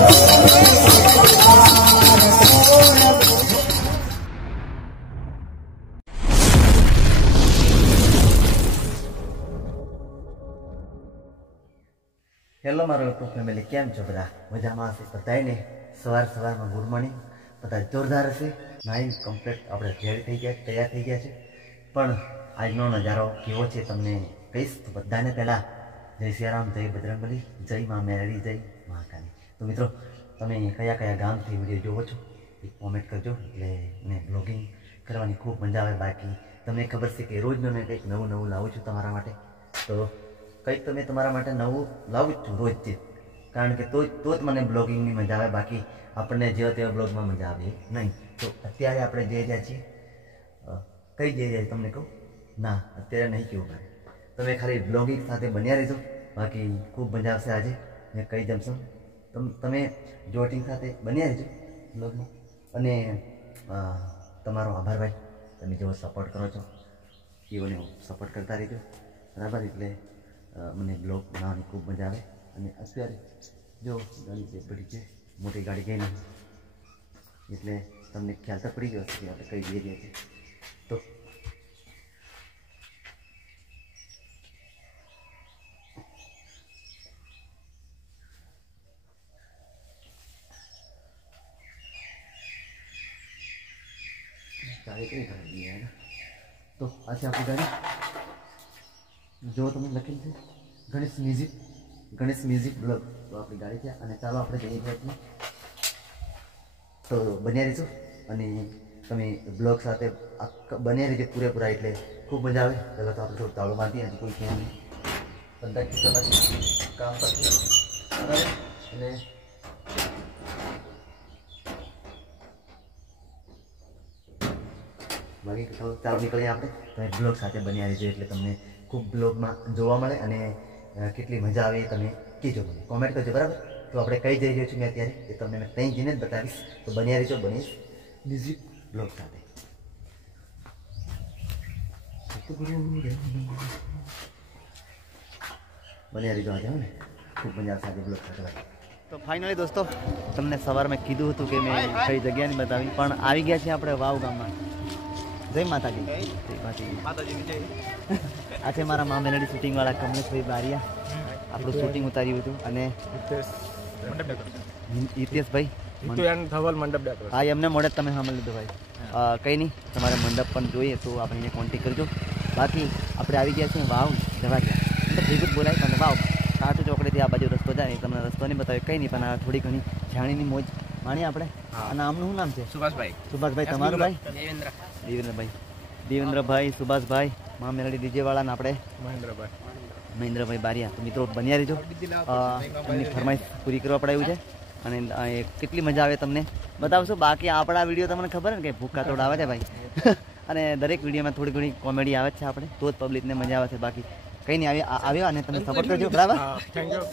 हेलो मारो YouTube family केम छो बधा मजा में हशे बधाई ने सवार में गुड मॉर्निंग बधा जोरदार हशे नाई कम्प्लीट अपने रेडी थई गया तैयार थई गया छे पण आजनो नजारो केवो छे तमने कहीश तो बधाने पहला जय सियाराम जय बजरंगबली जय मां मेरड़ी जय महाकाली। तो मित्रों तमे कया कया गामथी विडियो जोवो छो एक कॉमेंट करजो એટલે મને બ્લોગિંગ કરવાની ખૂબ મજા આવે। બાકી તમને ખબર છે કે રોજનો ને કંઈક નવું નવું લાવું છું તમારા માટે। તો કંઈક તો મેં તમારા માટે નવું લાવું જ છું રોજ જ, કારણ કે તો જ મને બ્લોગિંગની મજા આવે। બાકી આપણને જેવા તેવા બ્લોગમાં મજા આવે નહીં। તો અત્યારે આપણે જઈ રહ્યા છીએ કઈ જઈ રહ્યા તમને કહું ના અત્યારે નહીં કેવું મારે, તમે ખાલી બ્લોગિંગ સાથે બન્યા રહેજો, બાકી ખૂબ મજા આવશે આજે મેં કઈ જમશો તમે જોટિંગ સાથે બન્યા રહેજો બ્લોગમાં। અને તમારો આભાર ભાઈ, તમે જેવો સપોર્ટ કરો છો એઓને સપોર્ટ કરતા રહેજો બરાબર। એટલે મને બ્લોગ બનાવવાની ખૂબ મજા આવે। અને અત્યારે જો ગાડી જે પડી છે મોટી ગાડી ગઈ નહીં એટલે તમને ખ્યાલ તો પડી ગયો કે આપણે કઈ જઈ રહ્યા છીએ। તો गाड़ी कई गाड़ी है ना, तो अच्छा आपकी गाड़ी जो तुमने लखी है गणेश म्यूजिक ब्लॉग, तो अपनी गाड़ी है और चालो आप जઈએ तो बनिया रहीशो અને તમે બ્લોગ સાથે બન્યા રહેજો પૂરેપૂરા, એટલે ખૂબ મજા આવે। પહેલાં તો આપણે થોડું તાળું બાંધીએ, હજી કોઈ છે નહીં 15 કિલોમીટર કામ કરતી બરાબર। અને બાકી ચાલો નીકળીએ આપણે, તમે બ્લોગ સાથે બન્યા રહેજો એટલે તમને ખૂબ બ્લોગમાં જોવા મળે અને કેટલી મજા આવે એ તમે કહેજો, મને કોમેન્ટ કરજો બરાબર। તો આપણે કઈ જઈ રહ્યો છું મેં અત્યારે એ તમને મેં ત્યાં જઈને જ બતાવીશ। તો બન્યા રહેજો બનીશ મ્યુઝિક બ્લોગ સાથે। બન્યા રહેજો આજે ને ખૂબ મજા આવશે આજે બ્લોગ સાથે। તો ફાઇનલી દોસ્તો તમને સવારમાં કીધું હતું કે મેં કઈ જગ્યાની બતાવી, પણ આવી ગયા છીએ આપણે વાવ ગામમાં। જય માતાજી આ છે મારા મા મેલડી શૂટિંગ વાળા કમલેશભાઈ બારિયા, આપણું શૂટિંગ ઉતાર્યું હતું। અને હિતેશભાઈ હા એમને મોડે તમે સાંભળી લીધું ભાઈ, કંઈ નહીં તમારે મંડપ પણ જોઈએ તો આપણે અહીંયા કોન્ટેક્ટ કરજો। બાકી આપણે આવી ગયા છીએ વાવ જવારિયા, એટલે ભેગું જ બોલાય તમને વાવ કાંઠું ચોકડીથી આ બાજુ રસ્તો જાય, તમને રસ્તો નહીં બતાવે કંઈ નહીં, પણ આ થોડી ઘણી જાણીની મોજ માણીએ આપણે। અને આમનું શું નામ છે? સુભાષભાઈ તમારું ભાઈ? દેવેન્દ્રભાઈ સુભાષભાઈ મા મેલડી ડીજે વાળા ને આપણે મહેન્દ્રભાઈ બારિયા। તો મિત્રો બન્યા રહેજો, એમની ફરમાઈશ પૂરી કરવા પડાયું છે અને કેટલી મજા આવે તમને બતાવશો। બાકી આપણા વિડીયો તમને ખબર ને કે ભૂખા તોડ આવે છે ભાઈ અને દરેક વિડીયોમાં થોડી ઘણી કોમેડી આવે છે આપણે તો જ પબ્લિકને મજા આવે છે। બાકી કંઈ નહીં આવ્યો અને તમે સપોર્ટ કરજો બરાબર। Thank you.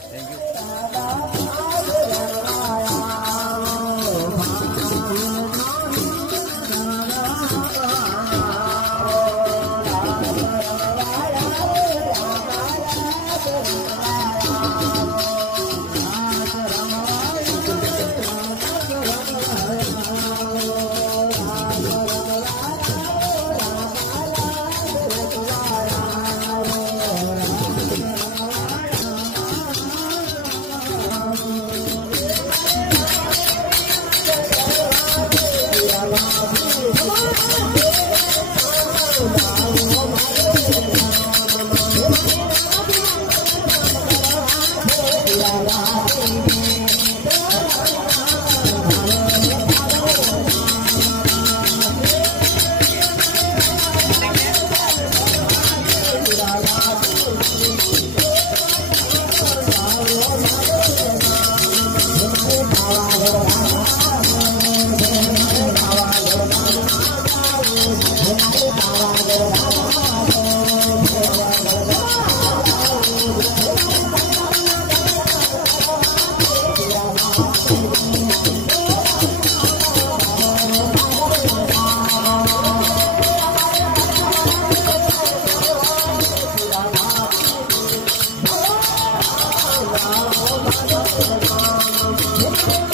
Thank you.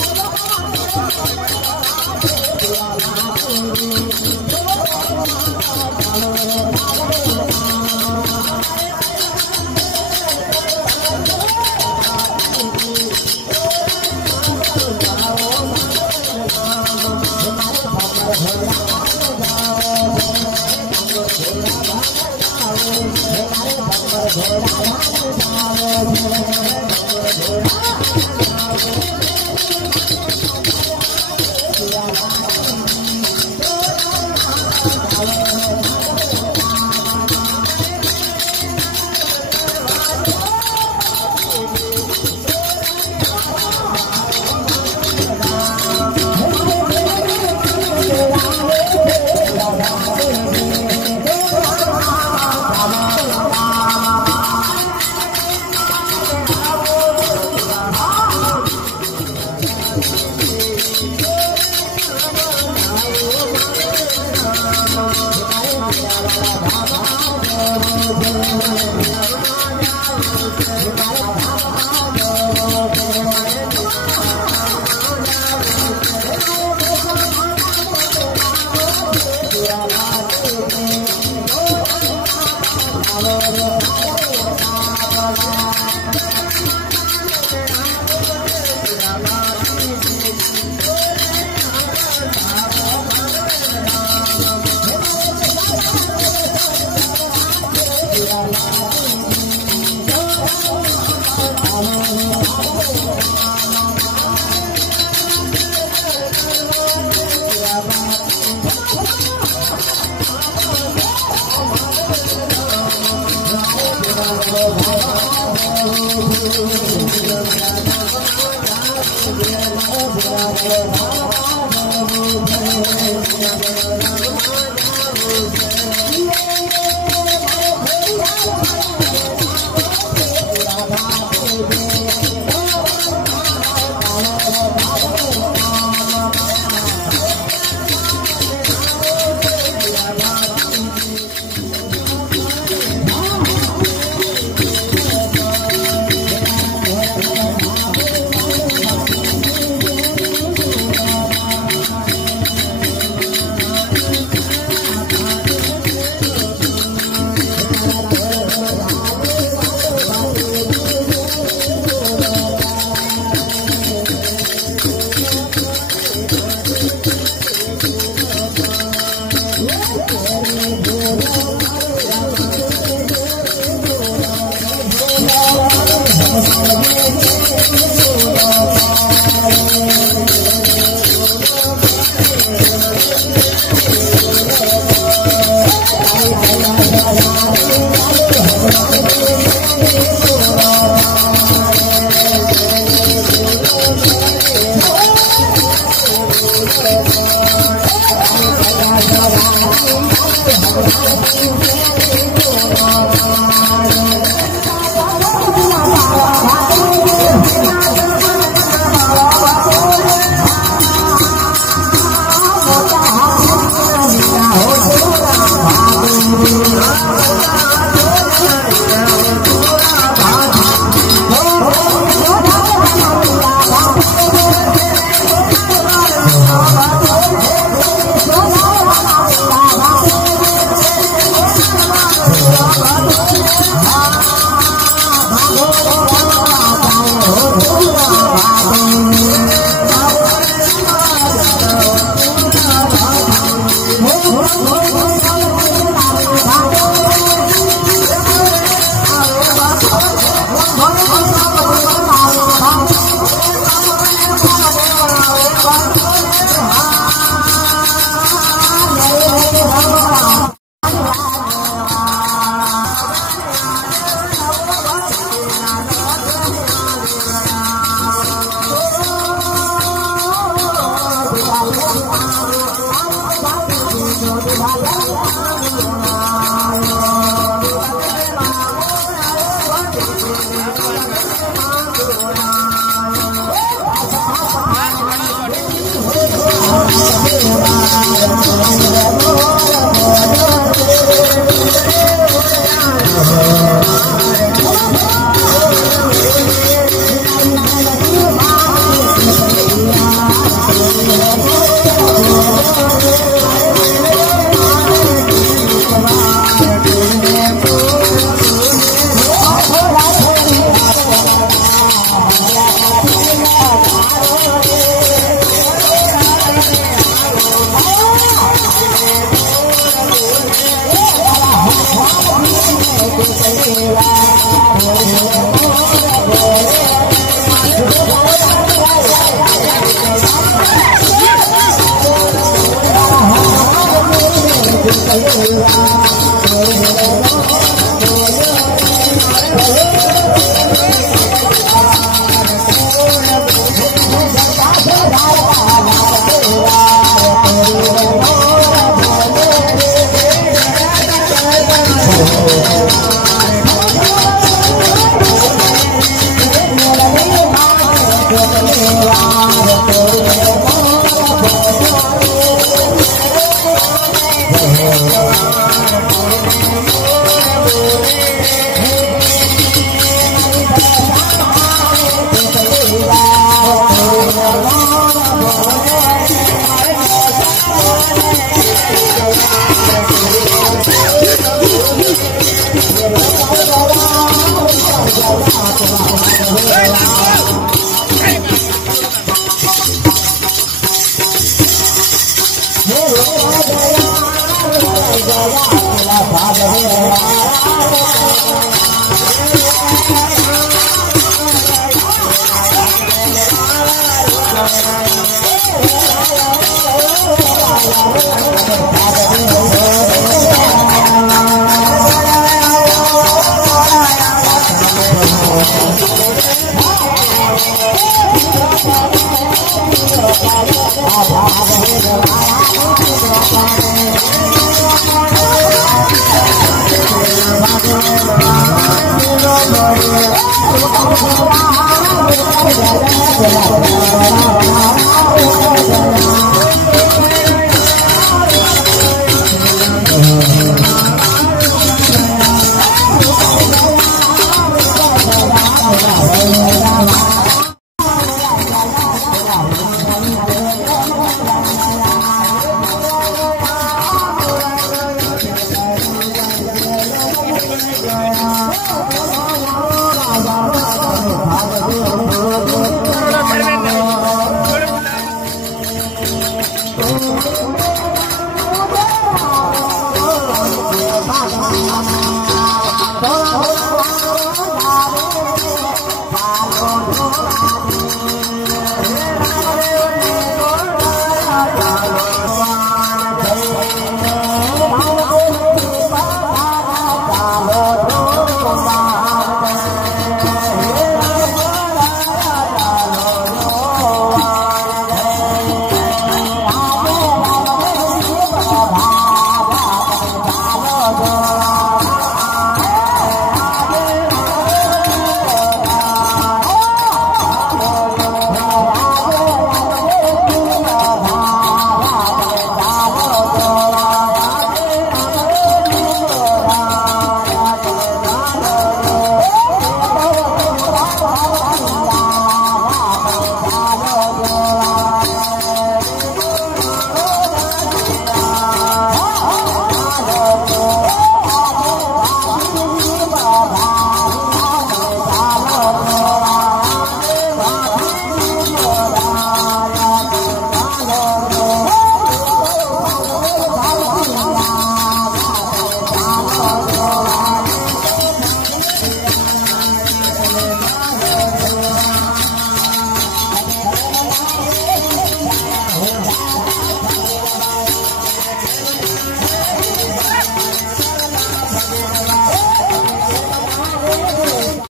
Terima kasih.